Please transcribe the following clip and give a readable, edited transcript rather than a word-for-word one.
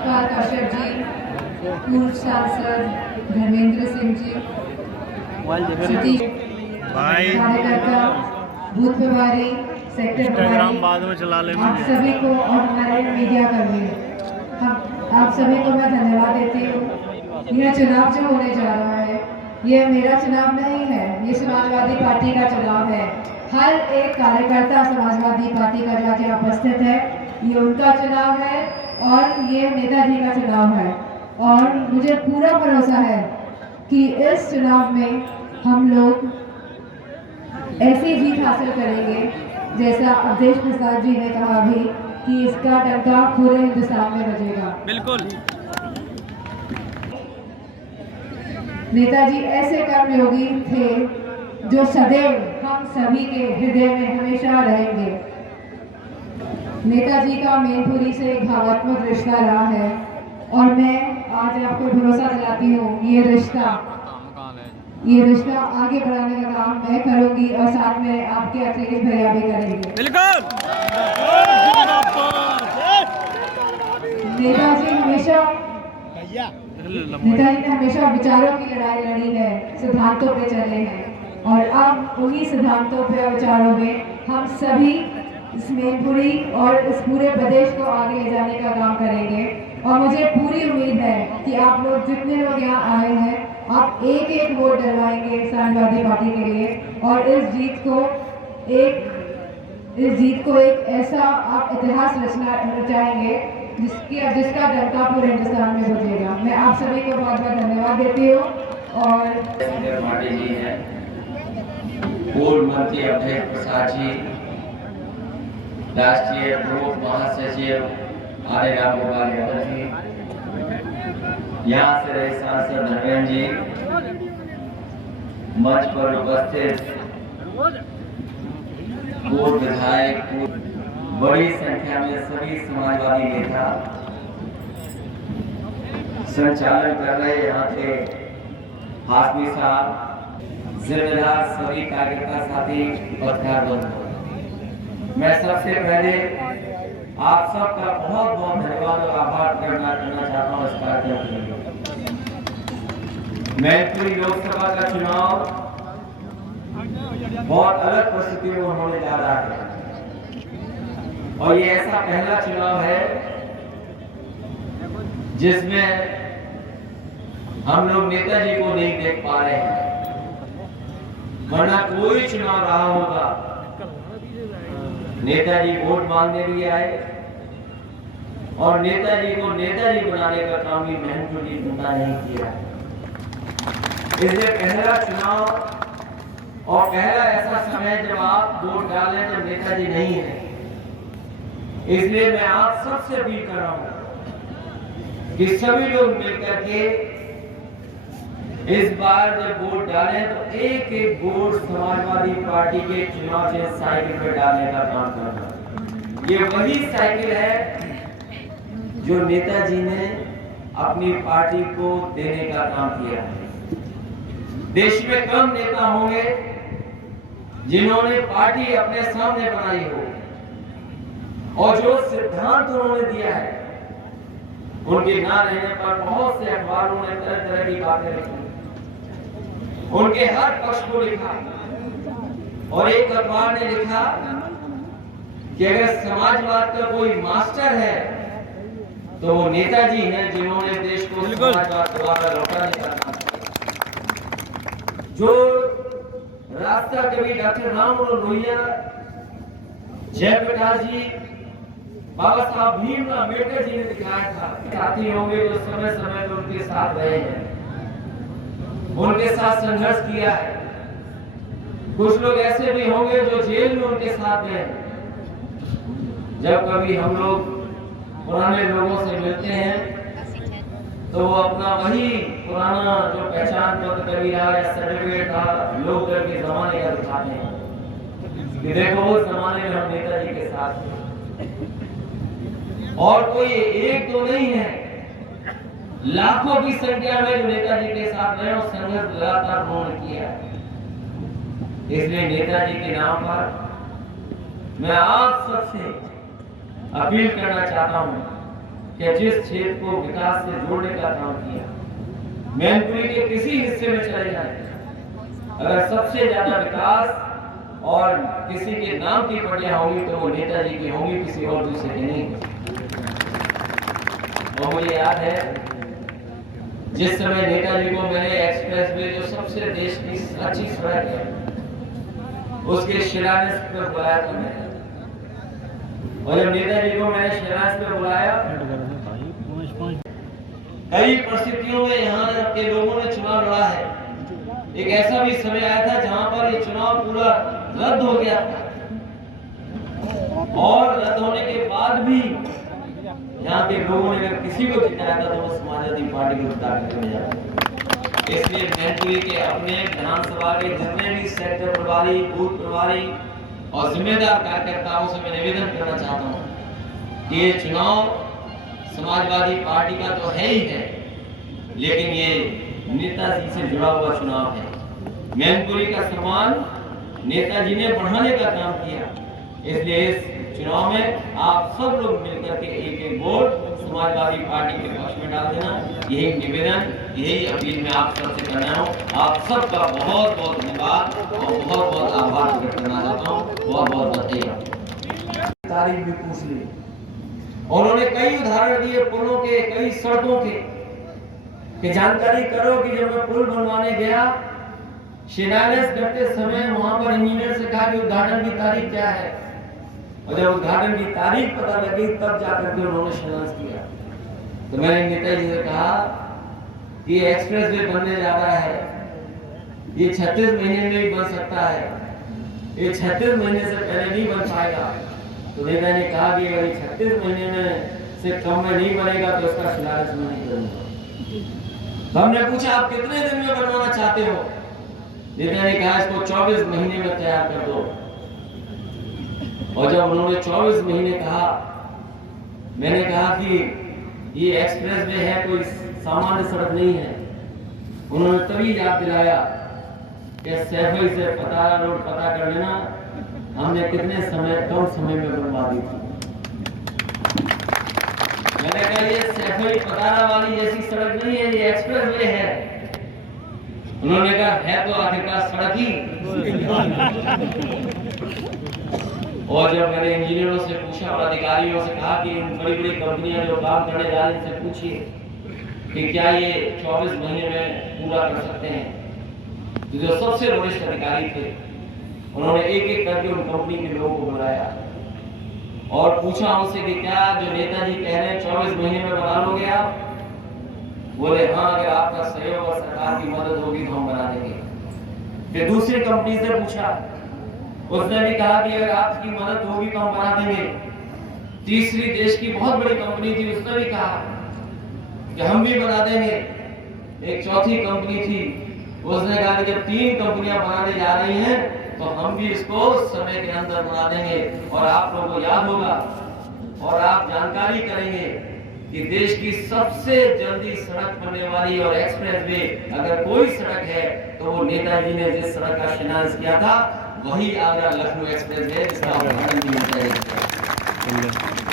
राजपाल कश्यप जी, पूर्व सांसद धर्मेंद्र सिंह जी, सतीश कार्यकर्ता, बूथ प्रभारी, सेक्टर प्रभारी, आप सभी को और हमारे मीडिया कर्मी, आप सभी को मैं धन्यवाद देती हूँ। यह चुनाव जो होने जा रहा है, ये मेरा चुनाव नहीं है, ये समाजवादी पार्टी का चुनाव है। हर एक कार्यकर्ता समाजवादी पार्टी का जो यहाँ उपस्थित है, ये उनका चुनाव है और ये नेताजी का चुनाव है। और मुझे पूरा भरोसा है कि इस चुनाव में हम लोग ऐसी जीत हासिल करेंगे जैसा अवधेश प्रसाद जी ने कहा अभी कि इसका डंका पूरे हिंदुस्तान में बजेगा। बिल्कुल। नेताजी ऐसे कर्मयोगी थे जो सदैव हम सभी के हृदय में हमेशा रहेंगे। नेताजी का मैनपुरी से एक भावात्मक रिश्ता रहा है और मैं आज आपको भरोसा दिलाती हूँ ये रिश्ता आगे बढ़ाने का काम मैं करूंगी और साथ में आपके अखिलेश भैया भी करेंगे। बिल्कुल। नेताजी ने हमेशा विचारों की लड़ाई लड़ी है, सिद्धांतों पे चले हैं और अब उन्हीं सिद्धांतों पे और विचारों में हम सभी इस मैनपुरी और इस पूरे प्रदेश को आगे ले जाने का काम करेंगे। और मुझे पूरी उम्मीद है कि आप लोग जितने लोग यहाँ आए हैं, आप एक एक वोट डलवाएंगे समाजवादी पार्टी के लिए और इस जीत को एक ऐसा आप इतिहास रचाएंगे जिसका डंका पूरे हिंदुस्तान में बजेगा। मैं आप सभी को बहुत बहुत धन्यवाद देती हूँ। और पाटिल जी हैं, पूर्व मंत्री अवधेश प्रसाद जी, राष्ट्रीय पूर्व महासचिव आर्य राम गोपाल यादव जी, यहाँ से रहे सांसद धर्मेंद्र जी, मंच पर उपस्थित पूर्व विधायक, बड़ी संख्या में सभी समाजवादी नेता, संचालन कर रहे यहाँ के हाशमी साहब, जिम्मेदार सभी कार्यकर्ता साथी, पत्रकार बंधु, मैं सबसे पहले आप सबका बहुत बहुत धन्यवाद और आभार करना चाहता हूँ इस कार्यक्रम के लिए। मैनपुरी लोकसभा का चुनाव बहुत अलग परिस्थिति में होने जा रहा है और ये ऐसा पहला चुनाव है जिसमें हम लोग नेताजी को नहीं देख पा रहे हैं, वरना कोई चुनाव रहा होगा नेताजी वोट मांगने भी आए और नेताजी को नेताजी बनाने का काम भी मैनपुरी जनता नहीं किया। इसलिए पहला चुनाव और पहला ऐसा समय जब आप वोट डालें जब नेताजी नहीं है, इसलिए मैं आप सबसे अपील कर रहा हूं कि सभी लोग मिलकर के इस बार जब वोट डालें तो एक एक वोट समाजवादी पार्टी के चुनाव चिन्ह साइकिल पर डालने का काम करना। ये वही साइकिल है जो नेताजी ने अपनी पार्टी को देने का काम किया है। देश में कम नेता होंगे जिन्होंने पार्टी अपने सामने बनाई हो और जो सिद्धांत उन्होंने दिया है उनके ना रहने पर बहुत से अखबारों ने तरह तरह की बातें लिखी, उनके हर पक्ष को लिखा और एक अखबार ने लिखा कि अगर समाजवाद का कोई मास्टर है तो वो नेताजी हैं जिन्होंने देश को समाजवाद दोबारा लौटाने का काम किया। जो रास्ता कभी डॉक्टर राममनोहर लोहिया, जयप्रकाश जी, बाबा साहब भीमराव अम्बेडकर जी ने दिखाया था, साथी होंगे जो समय समय पर उनके साथ रहे हैं, उनके साथ संघर्ष किया है। कुछ लोग ऐसे भी होंगे जो जेल में उनके साथ गए। जब कभी हम लोग पुराने लोगों से मिलते हैं तो वो अपना वही पुराना जो पहचान पत्र कभी रहा या सर्टिफिकेट था लोग के जमाने का दिखाते हैं कि देखो उस जमाने में हम नेताजी के साथ थे। और कोई एक तो नहीं है, लाखों की संख्या में जो नेताजी के साथ रहे और संघर्ष लगातार उन्होंने किया है। इसलिए नेताजी के नाम पर मैं आप सबसे अपील करना चाहता हूं कि जिस क्षेत्र को विकास से जोड़ने का काम किया, मैनपुरी के किसी हिस्से में चले जाए, अगर सबसे ज्यादा विकास और किसी के नाम की पटिया होंगी तो वो नेताजी की होंगी, किसी और दूसरे की नहीं। और मुझे याद है जिस समय नेताजी को मैंने एक्सप्रेस वे, जो सबसे देश की अच्छी सड़क है, उसके शिलान्यास पर बुलाया था मैंने। और जब नेताजी को मैंने शिलान्यास पर बुलाया, कई परिस्थितियों में यहाँ के लोगों ने चुनाव लड़ा है। एक ऐसा भी समय आया था जहां पर ये चुनाव पूरा रद्द हो गया था, और रद्द होने के बाद भी यहाँ के लोगों ने अगर किसी को जिताया था तो वो समाजवादी पार्टी को जिता कर ले जाता। इसलिए मैनपुरी के अपने विधानसभा के जितने भी सेक्टर प्रभारी, बूथ प्रभारी और जिम्मेदार कार्यकर्ताओं से मैं निवेदन करना चाहता हूँ कि ये चुनाव समाजवादी पार्टी का तो है ही है, लेकिन ये नेताजी से जुड़ा हुआ चुनाव है। मैनपुरी का सम्मान नेताजी ने बढ़ाने का काम किया, इसलिए इस चुनाव में आप सब लोग मिलकर के एक एक वोट समाजवादी पार्टी के पक्ष में डाल देना। यही निवेदन, यही अपील मैं आप सबसे करना हूँ। आप सबका बहुत बहुत धन्यवाद और बहुत बहुत आभार व्यक्त करना चाहता हूँ। बहुत बहुत बधाई। तारीख भी पूछ ली, उन्होंने कई उदाहरण दिए पुलों के, कई सड़कों के, कि जानकारी करो कि जब मैं पुल बनवाने गया, शिलान्यास करते समय वहां पर इंजीनियर से कहा कि उद्घाटन की तारीख क्या है, और जब उद्घाटन की तारीख पता लगी तब जाकर के उन्होंने शिलान्यास किया। तो मैंने नेताजी से कहा कि ये एक्सप्रेस वे बनने जा रहा है, ये 36 महीने में ही बन सकता है, ये 36 महीने से पहले नहीं बन पाएगा। तो नेता ने कहा कि अगर 36 महीने में से कम में नहीं बनेगा तो उसका शिलान्यास मैं नहीं करूंगा। तो हमने पूछा आप कितने दिन में बनवाना चाहते हो? नेता ने कहा इसको 24 महीने में तैयार कर दो। और जब उन्होंने 24 महीने कहा, मैंने कहा कि ये एक्सप्रेस वे है, कोई सामान्य सड़क नहीं है। उन्होंने तभी याद दिलाया कि सैफई से पतारा रोड पता कर लेना, हमने कितने समय, कम समय में बनवा दी थी। मैंने कहा ये सैफई पतारा वाली जैसी सड़क नहीं है, ये एक्सप्रेस वे है। उन्होंने कहा है तो आखिरकार सड़क ही। और जब मैंने इंजीनियरों से पूछा और अधिकारियों से कहा कि इन बड़ी बड़ी कंपनियां जो काम करने जा रही हैं, इनसे पूछिए कि क्या ये 24 महीने में पूरा कर सकते हैं। जो सबसे वरिष्ठ अधिकारी थे उन्होंने एक एक करके उन कंपनी के लोगों को बुलाया और पूछा उनसे कि क्या जो नेताजी कह रहे हैं 24 महीने में बना लोगे आप? बोले हाँ, अगर आपका सहयोग और सरकार की मदद होगी तो हम बना देंगे। फिर दूसरी कंपनी से पूछा, उसने भी कहा कि अगर आपकी मदद होगी तो हम बना देंगे। तीसरी देश की बहुत बड़ी कंपनी थी, उसने भी कहा कि हम भी बना देंगे। एक चौथी कंपनी थी, उसने कहा कि जब 3 कंपनियां बनाने जा रही हैं तो हम भी इसको समय के अंदर बना देंगे। और आप लोगों को याद होगा और आप जानकारी करेंगे कि देश की सबसे जल्दी सड़क बनने वाली और एक्सप्रेस वे अगर कोई सड़क है तो वो नेताजी ने जिस सड़क का शिलान्यास किया था वही आगरा लखनऊ एक्सप्रेस वे, जिसका उद्घाटन भी नेताजी ने किया।